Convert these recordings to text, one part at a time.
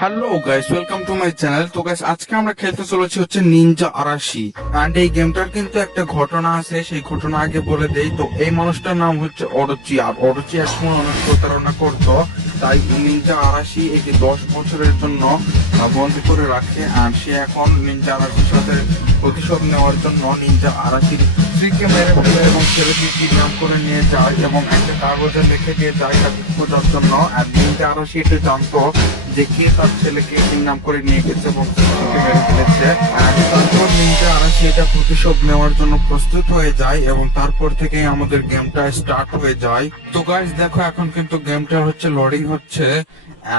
Hello guys, welcome to my channel. তো guys, আজকে আমরা খেলতে চলেছি হচ্ছে নিনজা আরাশি। এন্ড এই গেমটার কিন্তু একটা ঘটনা আছে, সেই ঘটনা আগে বলে দেই। তো এই মানুষটার নাম হচ্ছে অরুচি, আর অরুচি একসময় অনেক প্রতারণা করতো। তাই নিনজা আরাশি একে 10 বছরের জন্য বন্দি করে রাখে। আর সে এখন নিনজা আরাশির সাথে প্রতিশোধ নেওয়ার জন্য নিনজা আরাশির স্ত্রীকে মেরে ফেলে এবং ছেলেটি কিডন্যাপ করে নিয়ে যায় এবং একটা কাগজে লিখে দিয়ে যায় তাকে খোঁজার জন্য। আর নিনজা আরাশি এটা জানতো যে কে তার ছেলেকে কিডন্যাপ করে নিয়ে গেছে এবং তাকে মেরে ফেলেছে। আর তারপর নিনজা আরাশি এটা প্রতিশোধ নেওয়ার জন্য প্রস্তুত হয়ে যায় এবং তারপর থেকেই আমাদের গেমটা স্টার্ট হয়ে যায়। তো গাইস দেখো, এখন কিন্তু গেমটা হচ্ছে লোডিং হচ্ছে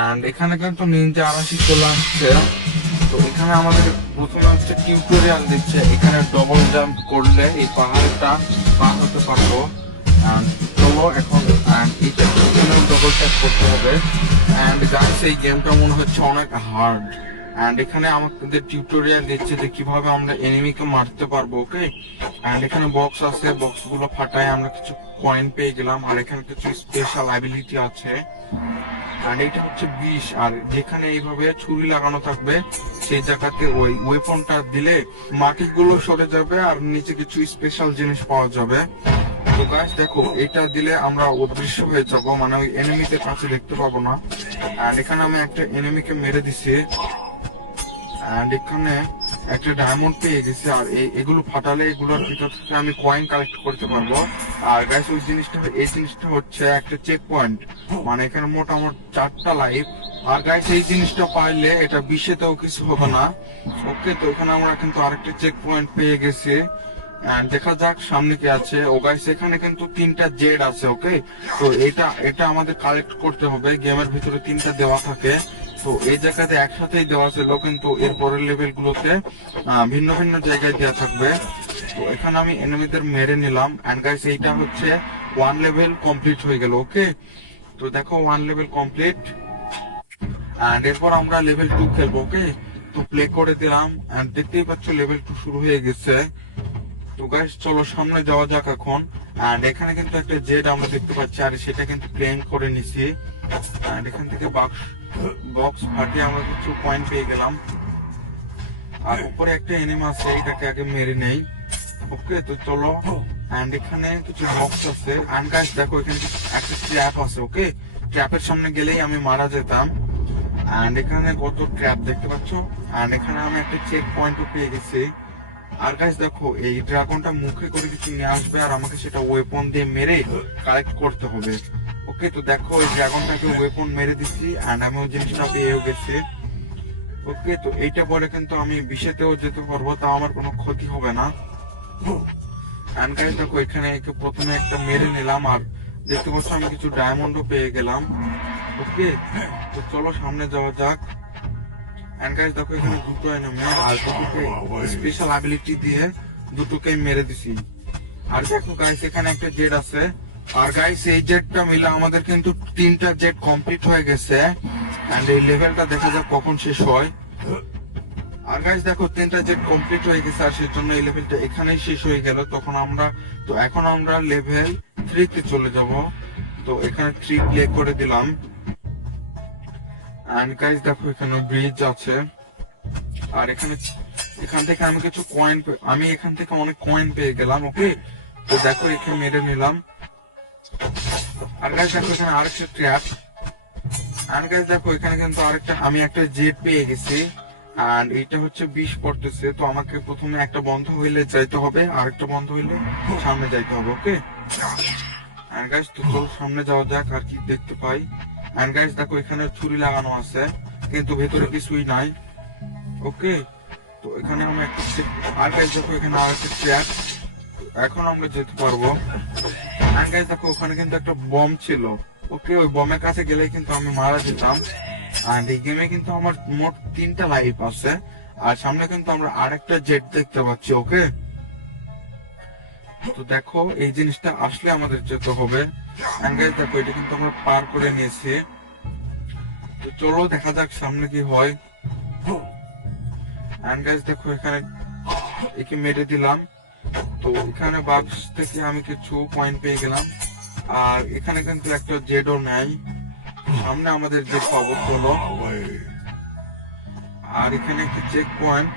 এন্ড এখানে কিন্তু নিনজা আরাশি চলে আসছে। তো এখানে আমাদের প্রথমে হচ্ছে টিউটোরিয়াল দিচ্ছে, এখানে ডবল জাম্প করলে এই পাহাড়টা পার হতে পারবো। চলো এখন এইটা ডবল ট্যাপ করতে হবে। এন্ড গাইস, এই গেমটা মনে হচ্ছে অনেক হার্ড। এন্ড এখানে আমাদের টিউটোরিয়াল দিচ্ছে যে কিভাবে আমরা এনিমিকে মারতে পারবো। ওকে, এন্ড এখানে বক্স আছে, বক্স গুলো ফাটায় আমরা কিছু কয়েন পেয়ে গেলাম। আর এখানে কিছু স্পেশাল অ্যাবিলিটি আছে। আর এটা হচ্ছে বিষ, আর যেখানে এইভাবে ছুরি লাগানো থাকবে সেই জায়গাতে ওই ওয়েপনটা দিলে মাটিগুলো সরে যাবে আর নিচে কিছু স্পেশাল জিনিস পাওয়া যাবে। তো গাইস দেখো, এটা দিলে আমরা অদৃশ্য হয়ে যাবো, মানে ওই এনিমিদের কাছে দেখতে পাবো না। আর এখানে আমি একটা এনিমিকে মেরে দিছি এন্ড এখানে একটা ডায়মন্ড পেয়ে গেছি। আর এগুলো ফাটালে এগুলোর ভিতর থেকে আমি কয়েন কালেক্ট করতে পারবো। আর গাইস, এই জিনিসটা হচ্ছে একটা চেক পয়েন্ট, মানে এখানে মোটামুটি 4টা লাইফ। আর গাইস, এই জিনিসটা পাইলে এটা বিষেতেও কিছু হবে না। ওকে, তো এখানে আমরা কিন্তু আরেকটা চেক পয়েন্ট পেয়ে গেছি। দেখা যাক সামনে কি আছে। ও গাইস, এখানে কিন্তু 3টা জেড আছে। ওকে, তো এটা আমাদের কালেক্ট করতে হবে। গেমের ভিতরে 3টা দেওয়া থাকে, তো এই জায়গাতে একসাথেই দেওয়া ছিল, কিন্তু এর পরের লেভেল গুলোতে ভিন্ন ভিন্ন জায়গায় দেওয়া থাকবে। তো এখানে আমি এনিমিদের মেরে নিলাম এন্ড গাইস, এইটা হচ্ছে 1 লেভেল কমপ্লিট হয়ে গেল। ওকে, তো দেখো 1 লেভেল কমপ্লিট এন্ড এরপর আমরা লেভেল 2 খেলবো। ওকে, তো প্লে করে দিলাম এন্ড দেখতেই পাচ্ছ লেভেল 2 শুরু হয়ে গেছে। তো গাইস, চলো সামনে যাওয়া যাক এখন। এন্ড এখানে কিন্তু একটা জেড আমরা দেখতে পাচ্ছি, আর সেটা কিন্তু ক্লেম করে নিছি। এন্ড এখান থেকে বক্স ফাটিয়ে আমরা কিছু পয়েন্ট পেয়ে গেলাম। আর উপরে একটা এনিমি আছে, এটাকে আগে মেরে নেই। ওকে, তো চলো। এন্ড এখানে কিছু বক্স আছে এন্ড গাইস দেখো, এখানে একটা ট্র্যাপ আছে। ওকে, ট্র্যাপের সামনে গেলেই আমি মারা যেতাম। এন্ড এখানে কত ট্র্যাপ দেখতে পাচ্ছ। এন্ড এখানে আমি একটা চেক পয়েন্টও পেয়ে গেছি। আর গাইস দেখো, এই ড্রাগনটা মুখে করে কিছু নিয়ে আসবে আর আমাকে সেটা ওয়েপন দিয়ে মেরে কালেক্ট করতে হবে। ওকে, তো দেখো এই ড্রাগনটাকে ওয়েপন মেরে দিচ্ছি এন্ড আমি ওই জিনিসটা পেয়েও গেছি। ওকে, তো এইটা পরে কিন্তু আমি বিষেতেও যেতে পারবো, তা আমার কোনো ক্ষতি হবে না। এন্ড গাইস দেখো, এখানে একে প্রথমে একটা মেরে নিলাম আর দেখতে পাচ্ছ আমি কিছু ডায়মন্ডও পেয়ে গেলাম। ওকে, তো চলো সামনে যাওয়া যাক। এন্ড গাইস দেখো, এখানে দুটো এনিমি আর দুটোকে স্পেশাল অ্যাবিলিটি দিয়ে দুটোকে মেরে দিছি। আর দেখো গাইস, এখানে একটা জেড আছে। আর গাইস, এই জেডটা মিলে আমাদের কিন্তু 3টা জেড কমপ্লিট হয়ে গেছে এন্ড এই লেভেলটা দেখা যাক কখন শেষ হয়। আর গাইস দেখো, 3টা জেড কমপ্লিট হয়ে গেছে আর সেজন্য এই লেভেলটা এখানেই শেষ হয়ে গেল। এখন আমরা লেভেল 3 তে চলে যাব। তো এখানে 3 প্লে করে দিলাম এন্ড গাইস দেখো, এখানে ব্রিজ আছে। আর এখান থেকে আমি এখান থেকে অনেক কয়েন পেয়ে গেলাম। ওকে, তো দেখো এখানে মেরে নিলাম। আর গাইস দেখো, এখানে আরেকটা ট্র্যাপ। আর গাইস দেখো, এখানে কিন্তু আমি একটা জেট পেয়ে গেছি আর এটা হচ্ছে 20 পড়তেছে। তো আমাকে প্রথমে একটা বন্ধ হইলে যাইতে হবে, আরেকটা বন্ধ হইলে সামনে যাইতে হবে। ওকে, আর গাইস তো চলো সামনে যাওয়া যাক আর কি দেখতে পাই। আর গাইস দেখো, এখানে ছুরি লাগানো আছে কিন্তু ভেতরে কিছুই নাই। ওকে, তো এখানে আমরা আর গাইস দেখো, এখানে আরেকটা ট্র্যাপ। এখন আমরা যেতে পারবো। আর গাইস দেখো, ওখানে কিন্তু একটা বম ছিল। ওকে, ওই বমের কাছে গেলেই কিন্তু আমি মারা যেতাম। আর এই গেমে কিন্তু আমার মোট 3টা লাইফ আছে আর সামনে কিন্তু আমরা আরেকটা জেট দেখতে পাচ্ছি। ওকে, তো দেখো এই জিনিসটা আসলে আমাদের যেতে হবে। এন্ড গাইস দেখো, এটা কিন্তু আমরা পার করে নিয়েছি। তো চলো দেখা যাক সামনে কি হয়। এন্ড গাইস দেখো, এখানে একে মেরে দিলাম। তো এখানে বাক্স থেকে আমি কিছু পয়েন্ট পেয়ে গেলাম আর এখানে কিন্তু একটা জেডও নাই। সামনে আমাদের জেড পাবো। চলো আর এখানে একটা চেক পয়েন্ট।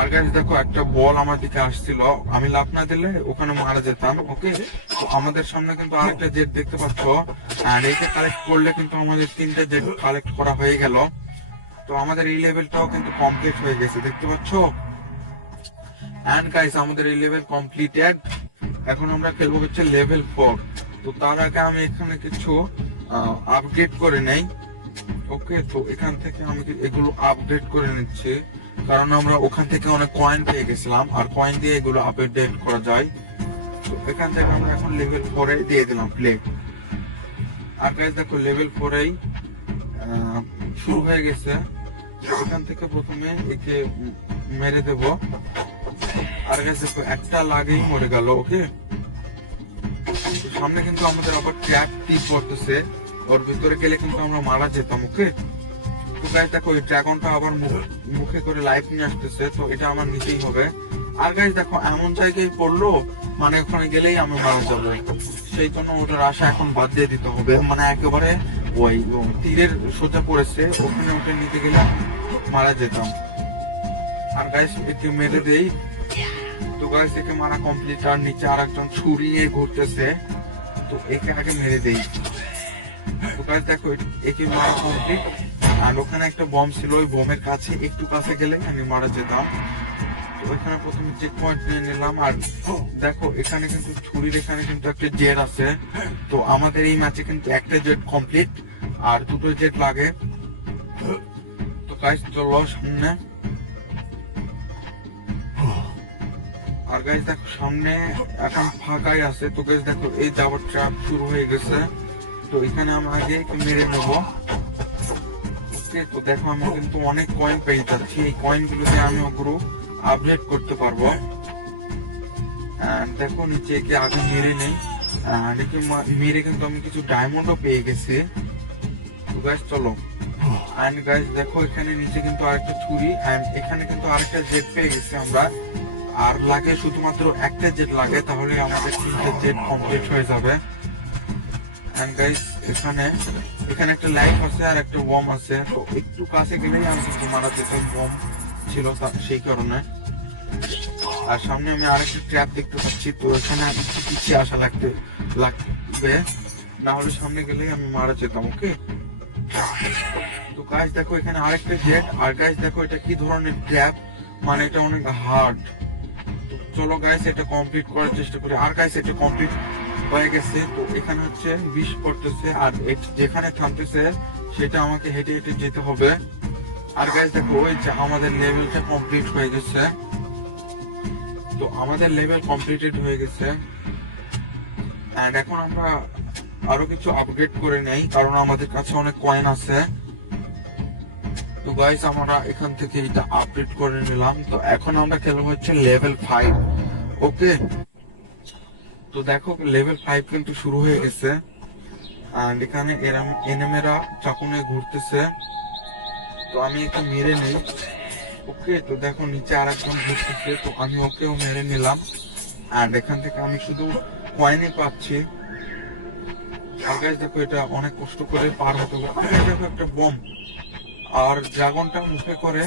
আর গাইস দেখো একটা বল আমার দিকে আসছিল, আমি লাফ না দিলে ওখানে মারা যেতাম। ওকে, তো আমাদের সামনে কিন্তু আরেকটা জেট দেখতে পাচ্ছ, আর এইটা কালেক্ট করলে কিন্তু আমাদের 3টা জেট কালেক্ট করা হয়ে গেল। তো আমাদের এই লেভেলটাও কিন্তু কমপ্লিট হয়ে গেছে, দেখতে পাচ্ছ। এন্ড গাইস আমাদের এই লেভেল কমপ্লিটেড। এখন আমরা খেলবো হচ্ছে লেভেল 4। তো তার আগে আমি এখানে কিছু আপডেট করে নেই। ওকে, তো এখান থেকে আমি এগুলো আপডেট করে নিচ্ছি, কারণ আমরা ওখান থেকে অনেক কয়েন পেয়ে গেছিলাম, আর কয়েন দিয়ে এগুলো আপডেট করা যায়। তো এখান থেকে আমরা এখন লেভেল 4 এ দিয়ে দিলাম প্লে। আর গাইস দেখো লেভেল 4 এই শুরু হয়ে গেছে। এখান থেকে প্রথমে একে মেরে দেব। আর গাইস দেখো একটা লাগেই মরে গেল। ওকে, সামনে কিন্তু আমাদের আবার ট্র্যাপ টিপ করতেছে, ওর ভিতরে গেলে কিন্তু আমরা মারা যেতাম। ওকে, তো গাইস দেখো এই ড্রাগনটা আবার মুখে করে লাইফ নিয়ে আসতেছে, তো এটা আমার নিতেই হবে। আর গাইস দেখো এমন জায়গায় পড়লো, মানে ওখানে গেলেই আমি মারা যাবো, সেই জন্য ওটার আশা এখন বাদ দিয়ে দিতে হবে। মানে একেবারে ওই তীরের সোজা পড়েছে, ওখানে ওটা নিতে গেলে মারা যেতাম। আর গাইস একে মেরে দেই। তো গাইস একে মারা কমপ্লিট। আর নিচে আর একজন ছুরি নিয়ে ঘুরতেছে, তো একে আগে মেরে দেই। তো গাইস দেখো একে মারা কমপ্লিট। আর ওখানে একটা বম ছিল, ওই বমের কাছে একটু কাছে গেলে আমি মারা যেতাম। তো এখানে প্রথমে চেক পয়েন্ট নিয়ে নিলাম। আর দেখো এখানে কিন্তু ছুরির এখানে কিন্তু একটা জেট আছে। তো আমাদের এই ম্যাচে কিন্তু একটা জেট কমপ্লিট, আর 2টো জেট লাগে। তো গাইস চলো সামনে। আর গাইস দেখো সামনে এখন ফাঁকাই আছে। তো গাইস দেখো এই যাওয়ার ট্র্যাপ শুরু হয়ে গেছে, তো এখানে আমি আগে মেরে নেবো। তো দেখো আমি কিন্তু অনেক কয়েন পেয়ে যাচ্ছি, এই কয়েন গুলো দিয়ে আমি ওগুলো আপডেট করতে পারবো। দেখো নিচে একে আগে মেরে নেই, মেরে কিন্তু আমি কিছু ডায়মন্ডও পেয়ে গেছি। তো গাইস চলো। এন্ড গাইস দেখো এখানে নিচে কিন্তু আরেকটা ছুরি, এন্ড এখানে কিন্তু আরেকটা জেট পেয়ে গেছি আমরা। আর লাগে শুধুমাত্র একটা জেট লাগে, তাহলে আমাদের 3টে জেট কমপ্লিট হয়ে যাবে। এন্ড গাইস এখানে একটা লাইফ আছে আর একটা বম আছে, তো একটু কাছে গেলেই আমি কিন্তু মারা যেতাম, বম ছিল সেই কারণে। আর সামনে আমি আরেকটা ট্র্যাপ দেখতে পাচ্ছি, তো এখানে একটু পিছিয়ে আসা লাগবে, না হলে সামনে গেলেই আমি মারা যেতাম। ওকে, তো গাইস দেখো এখানে আরেকটা জেট। আর গাইস দেখো এটা কি ধরনের ট্র্যাপ, মানে এটা অনেক হার্ড। চলো গাইস এটা কমপ্লিট করার চেষ্টা করি। আর গাইস এটা কমপ্লিট হয়ে গেছে। তো এখানে হচ্ছে 20 পড়তেছে, আর যেখানে থামতেছে সেটা আমাকে হেঁটে হেঁটে যেতে হবে। আর গাইস দেখো ওই যে আমাদের লেভেলটা কমপ্লিট হয়ে গেছে। তো আমাদের লেভেল কমপ্লিটেড হয়ে গেছে। এন্ড এখন আমরা আরো কিছু আপগ্রেড করে নেই, কারণ আমাদের কাছে অনেক কয়েন আছে। তো গাইস আমরা এখান থেকে এটা আপডেট করে নিলাম। তো এখন আমরা খেলবো হচ্ছে লেভেল 5। ওকে, তো দেখো লেভেল 5 কিন্তু শুরু হয়ে গেছে। আর এখানে এনিমেরা চাকুনে ঘুরতেছে, তো আমি একে মেরে নেই। ওকে, তো দেখো নিচে আর একজন ঘুরতেছে, তো আমি ওকেও মেরে নিলাম। আর এখান থেকে আমি শুধু কয়েনই পাচ্ছি। আর গাইস দেখো এটা অনেক কষ্ট করে পার হতে হবে। আর দেখো একটা বম, আর ড্রাগনটা মুখে করে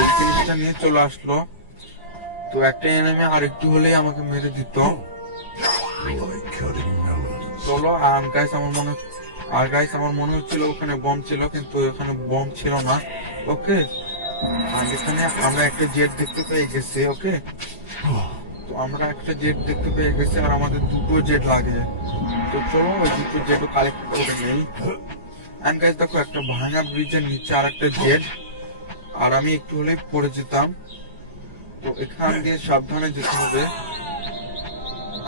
এই জিনিসটা নিয়ে চলে আসলো। তো একটা এনিমি আর একটু হলেই আমাকে মেরে দিত। চলো। আর গাইস আমার মনে হচ্ছিল ওখানে বম ছিল, কিন্তু ওখানে বম ছিল না। ওকে, আর এখানে আমরা একটা জেট দেখতে পেয়ে গেছি। ওকে, তো আমরা একটা জেট দেখতে পেয়ে গেছি, আর আমাদের 2টো জেট লাগে। তো চলো ওই 2টো জেটও কালেক্ট করে নেই। এন্ড গাইস দেখো একটা ভাঙা ব্রিজের নিচে আর একটা জেট, আর আমি একটু হলেই পড়ে যেতাম। তো এখান দিয়ে সাবধানে যেতে হবে।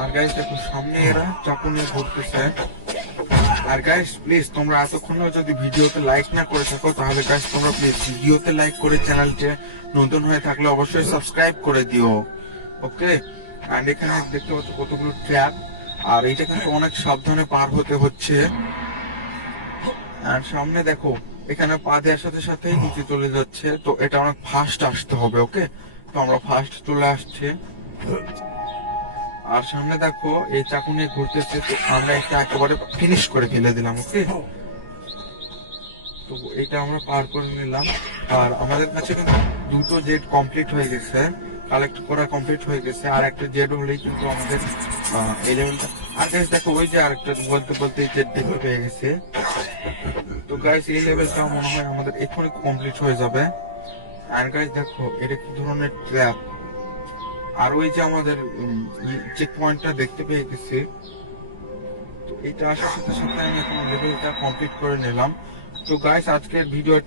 আর গাইস দেখো সামনে এরা চাকু নিয়ে ঘুরতেছে। আর গাইস প্লিজ তোমরা এতক্ষণও যদি ভিডিওতে লাইক না করে থাকো, তাহলে গাইস তোমরা প্লিজ ভিডিওতে লাইক করে চ্যানেলটি নতুন হয়ে থাকলে অবশ্যই সাবস্ক্রাইব করে দিও। ওকে, এন্ড এখানে দেখতে পাচ্ছ কতগুলো ট্র্যাপ, আর এটা কিন্তু অনেক সাবধানে পার হতে হচ্ছে। আর সামনে দেখো এখানে পা দেওয়ার সাথে সাথেই নিচে চলে যাচ্ছে, তো এটা অনেক ফাস্ট আসতে হবে। ওকে, তো আমরা ফাস্ট চলে আসছে। আর সামনে দেখো এই চাকু নিয়ে ঘুরতেছে, তো আমরা এটা একেবারে ফিনিশ করে ফেলে দিলাম। ওকে, তো তো এটা আমরা পার করে নিলাম। আর আমাদের কাছে কিন্তু দুটো জেট কমপ্লিট হয়ে গেছে, কালেক্ট করা কমপ্লিট হয়ে গেছে। আর একটা জেট হলেই কিন্তু আমাদের এই লেভেলটা। আর গাইস দেখো ওই যে আরেকটা বলতে বলতে জেট দেখতে পেয়ে গেছে। তো গাইস এই লেভেলটা মনে হয় আমাদের এক্ষুনি কমপ্লিট হয়ে যাবে। আর গাইস দেখো এটা কি ধরনের ট্র্যাপ। আর ওই যে আমাদের চেক পয়েন্টটা দেখতে পেয়ে গেছি। তো এটা আসার সাথে সাথে আমি এখন লেভেলটা কমপ্লিট করে নিলাম। তো গাইস আজকের ভিডিও